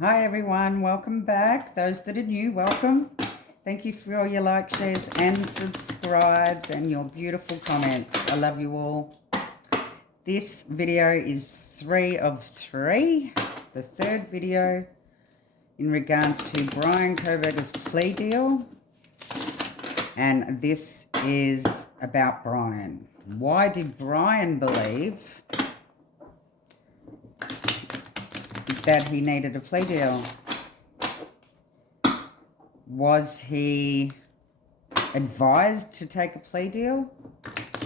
Hi everyone, welcome back. Those that are new, welcome. Thank you for all your likes, shares and subscribes and your beautiful comments. I love you all. This video is 3 of 3, the third video in regards to Bryan Kohberger's plea deal. And this is about Bryan. Why did Bryan believe that he needed a plea deal? Was he advised to take a plea deal?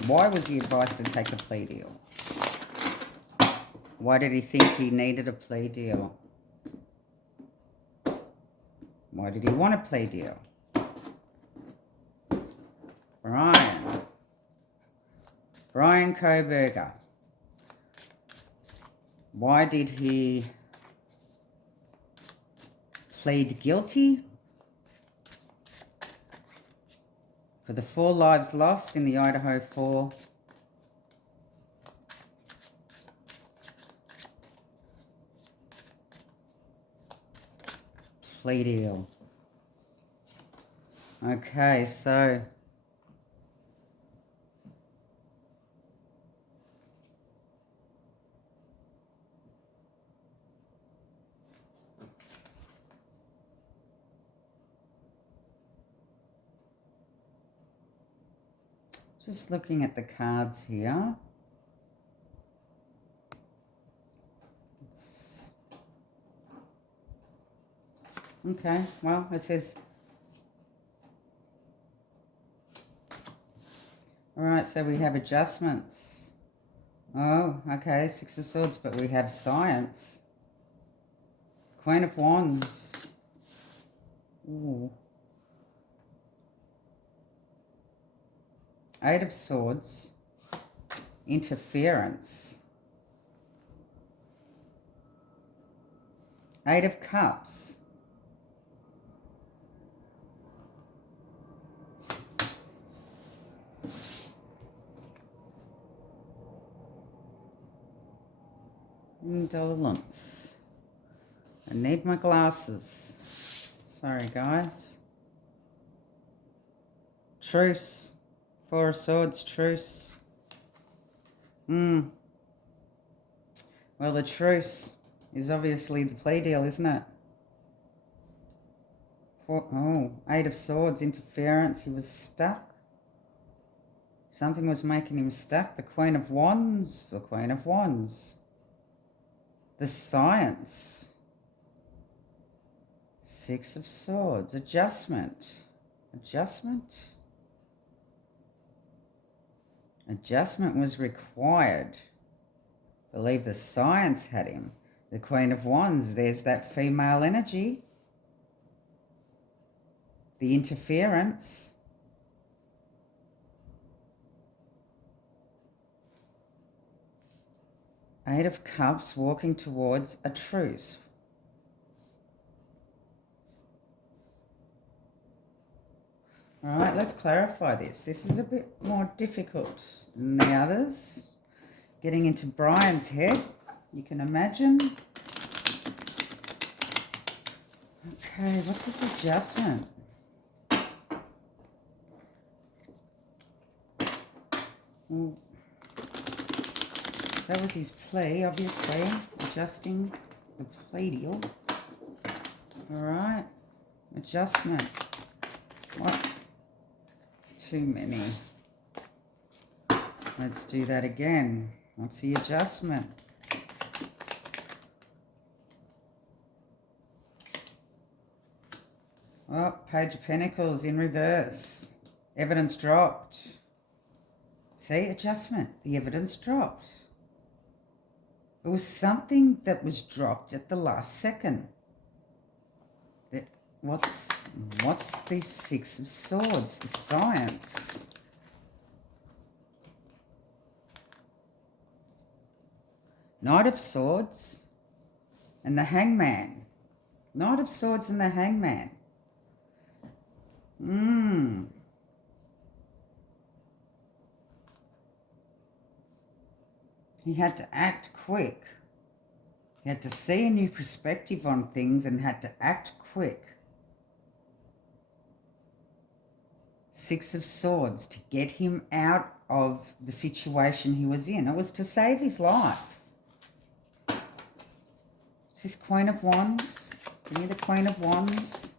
Why was he advised to take a plea deal? Why did he think he needed a plea deal? Why did he want a plea deal? Bryan Kohberger. Why did he plead guilty for the 4 lives lost in the Idaho 4 plea deal? Okay, so just looking at the cards here. Okay, well, it says, all right, so we have adjustments. Oh, okay, 6 of Swords, but we have science. Queen of Wands. Ooh. 8 of Swords. Interference. 8 of Cups. Indolence. I need my glasses. Sorry, guys. Truce. 4 of Swords, truce. Well, the truce is obviously the plea deal, isn't it? 8 of Swords, interference. He was stuck. Something was making him stuck. The Queen of Wands. The Queen of Wands. The science. 6 of Swords. Adjustment. Adjustment. Adjustment was required. I believe the science had him. The Queen of Wands, there's that female energy. The interference. Eight of Cups walking towards a truce. All right, let's clarify this. This is a bit more difficult than the others. Getting into Bryan's head, you can imagine. Okay, what's this adjustment? Well, that was his plea, obviously. Adjusting the plea deal. All right, adjustment. What? Too many. Let's do that again. What's the adjustment? Oh, Page of Pentacles in reverse. Evidence dropped. See, adjustment. The evidence dropped. It was something that was dropped at the last second. What's the 6 of Swords? The science. Knight of Swords and the Hangman. Knight of Swords and the Hangman. He had to act quick. He had to see a new perspective on things and had to act quick. Six of Swords, to get him out of the situation he was in. It was to save his life. Is this Queen of Wands? Give me the Queen of Wands.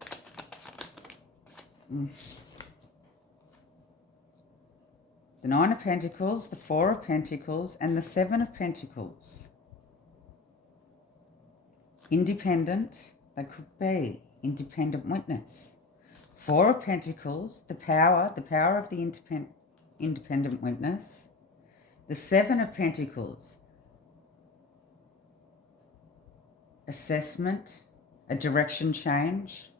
The Nine of Pentacles, the Four of Pentacles, and the Seven of Pentacles. Independent, they could be. Independent witness. Four of Pentacles, the power of the independent witness. The Seven of Pentacles, assessment, a direction change.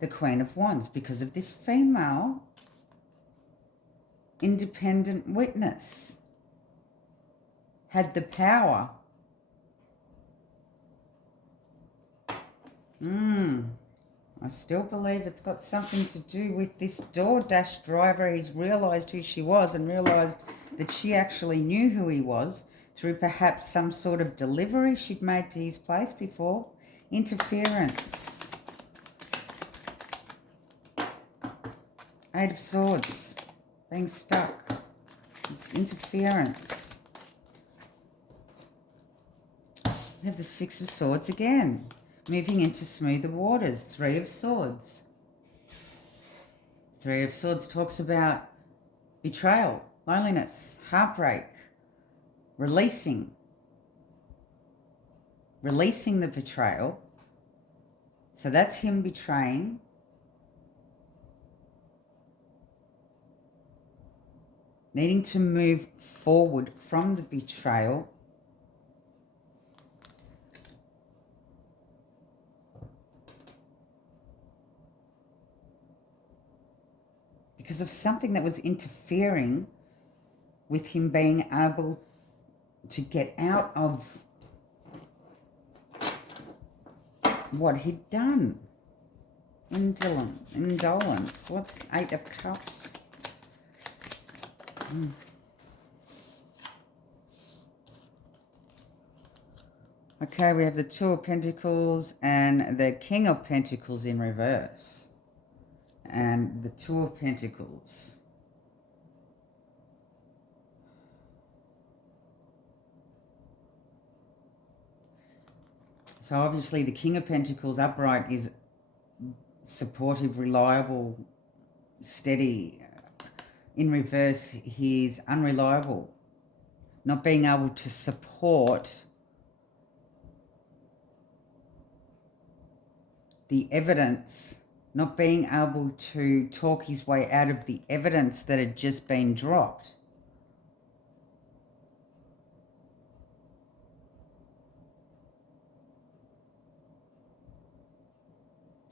The Queen of Wands, because of this female independent witness, had the power. I still believe it's got something to do with this DoorDash driver. He's realised who she was and realised that she actually knew who he was through perhaps some sort of delivery she'd made to his place before. Interference. Eight of Swords. Being stuck. It's interference. We have the Six of Swords again. Moving into smoother waters. Three of Swords. Three of Swords talks about betrayal, loneliness, heartbreak, releasing the betrayal. So that's him betraying. Needing to move forward from the betrayal. Because of something that was interfering with him being able to get out of what he'd done. Indolence. What's Eight of Cups? Okay, we have the Two of Pentacles and the King of Pentacles in reverse. And the Two of Pentacles. So obviously the King of Pentacles upright is supportive, reliable, steady. In reverse, he's unreliable. Not being able to support the evidence. Not being able to talk his way out of the evidence that had just been dropped.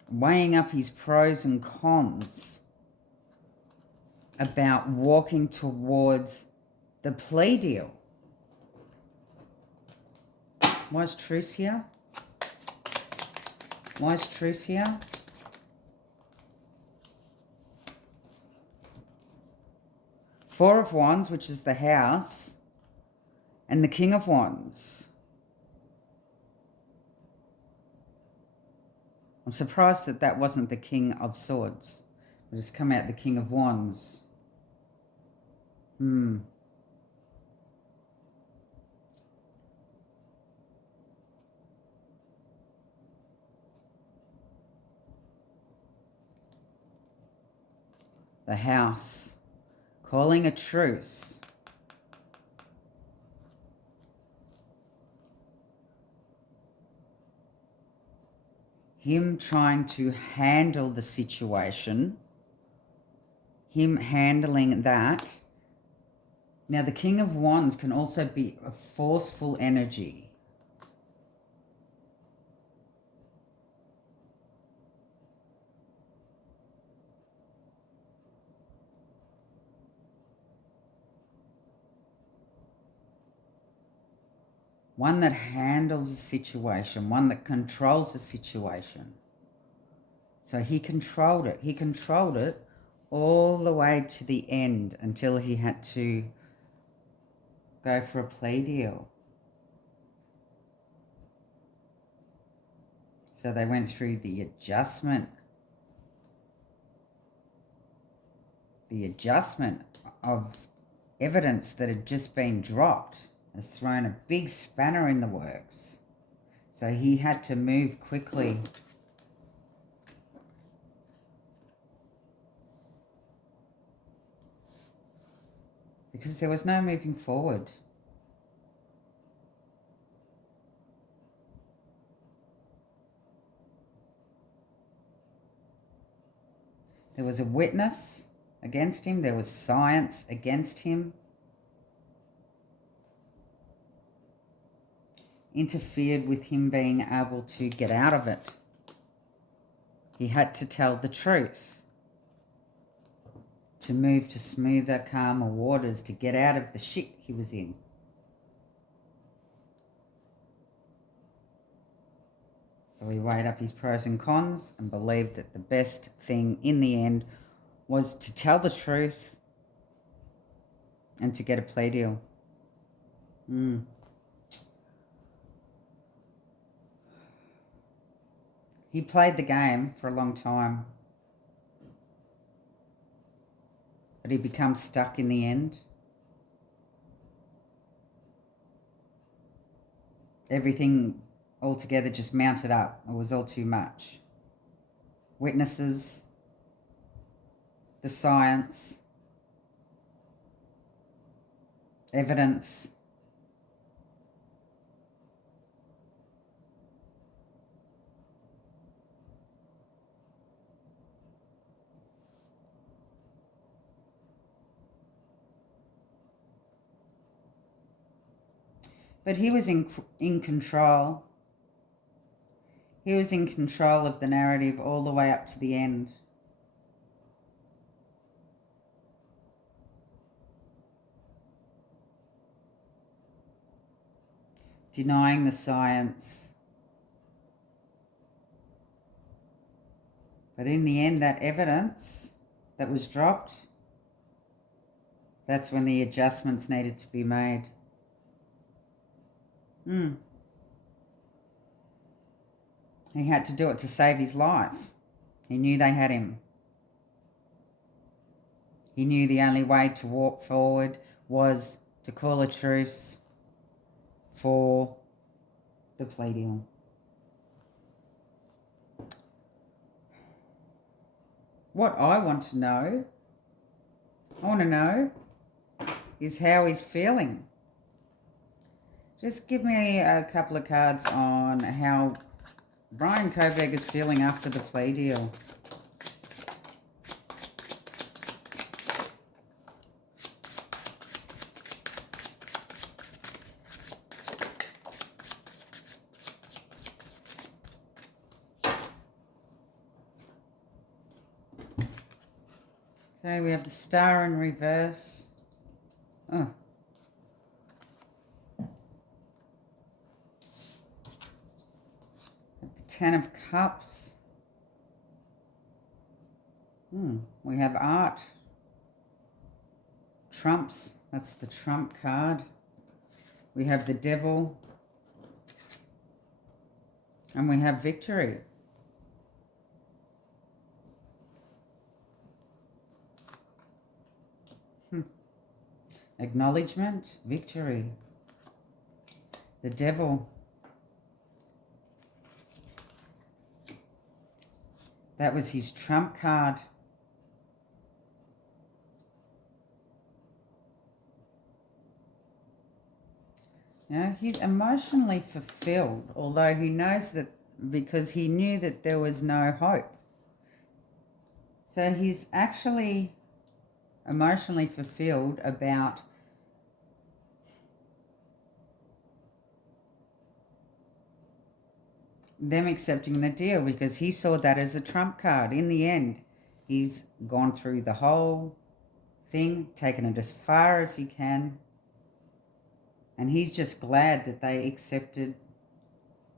Weighing up his pros and cons about walking towards the plea deal. Why is truce here? Why is truce here? Four of Wands, which is the house, and the King of Wands. I'm surprised that that wasn't the King of Swords. But it's come out the King of Wands. The house. Calling a truce. Him trying to handle the situation. Him handling that. Now, the King of Wands can also be a forceful energy. One that handles the situation, one that controls the situation. So he controlled it. He controlled it all the way to the end until he had to go for a plea deal. So they went through the adjustment. The adjustment of evidence that had just been dropped has thrown a big spanner in the works. So he had to move quickly. Because there was no moving forward. There was a witness against him. There was science against him. Interfered with him being able to get out of it. He had to tell the truth. To move to smoother, calmer waters, to get out of the shit he was in. So he weighed up his pros and cons and believed that the best thing in the end was to tell the truth and to get a plea deal. He played the game for a long time. But he becomes stuck in the end. Everything altogether just mounted up. It was all too much. Witnesses, the science, evidence. But he was in control. He was in control of the narrative all the way up to the end. Denying the science. But in the end, that evidence that was dropped, that's when the adjustments needed to be made. He had to do it to save his life. He knew they had him. He knew the only way to walk forward was to call a truce for the plea deal. What I want to know is how he's feeling. Just give me a couple of cards on how BRYAN Kohlberger's feeling after the plea deal. Okay, we have the Star in reverse. Oh. Ten of Cups. We have Art. Trumps. That's the Trump card. We have the Devil. And we have Victory. Acknowledgement. Victory. The Devil. That was his trump card. Now, he's emotionally fulfilled, although he knows that because he knew that there was no hope. So he's actually emotionally fulfilled about them accepting the deal, because he saw that as a trump card. In the end, he's gone through the whole thing, taken it as far as he can, and he's just glad that they accepted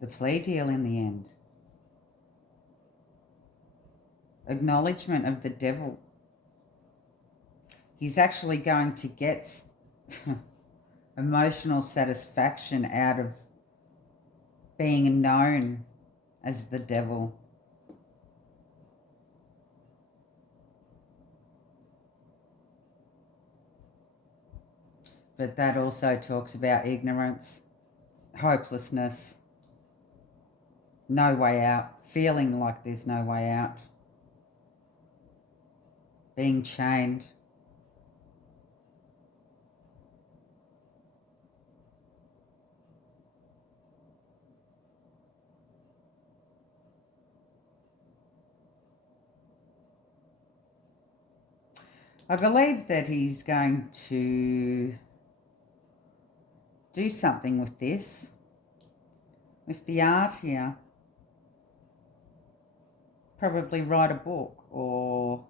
the plea deal in the end. Acknowledgement of the Devil. He's actually going to get emotional satisfaction out of being known as the devil. But that also talks about ignorance, hopelessness, no way out, feeling like there's no way out, being chained. I believe that he's going to do something with this, with the art here. Probably write a book or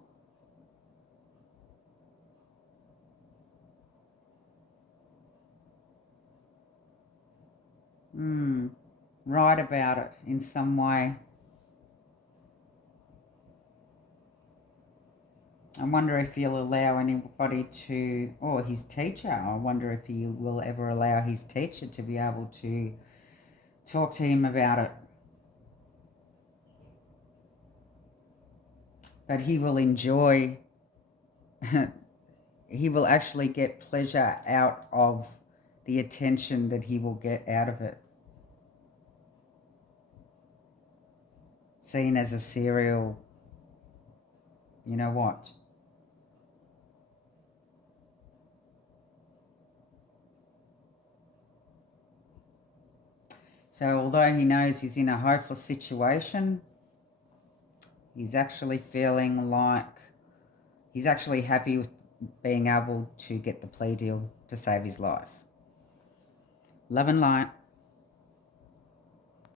write about it in some way. I wonder if he'll allow anybody to, or his teacher, I wonder if he will ever allow his teacher to be able to talk to him about it. But he will enjoy, he will actually get pleasure out of the attention that he will get out of it. Seen as a serial, you know what? So although he knows he's in a hopeless situation, he's actually feeling like he's actually happy with being able to get the plea deal to save his life. Love and light.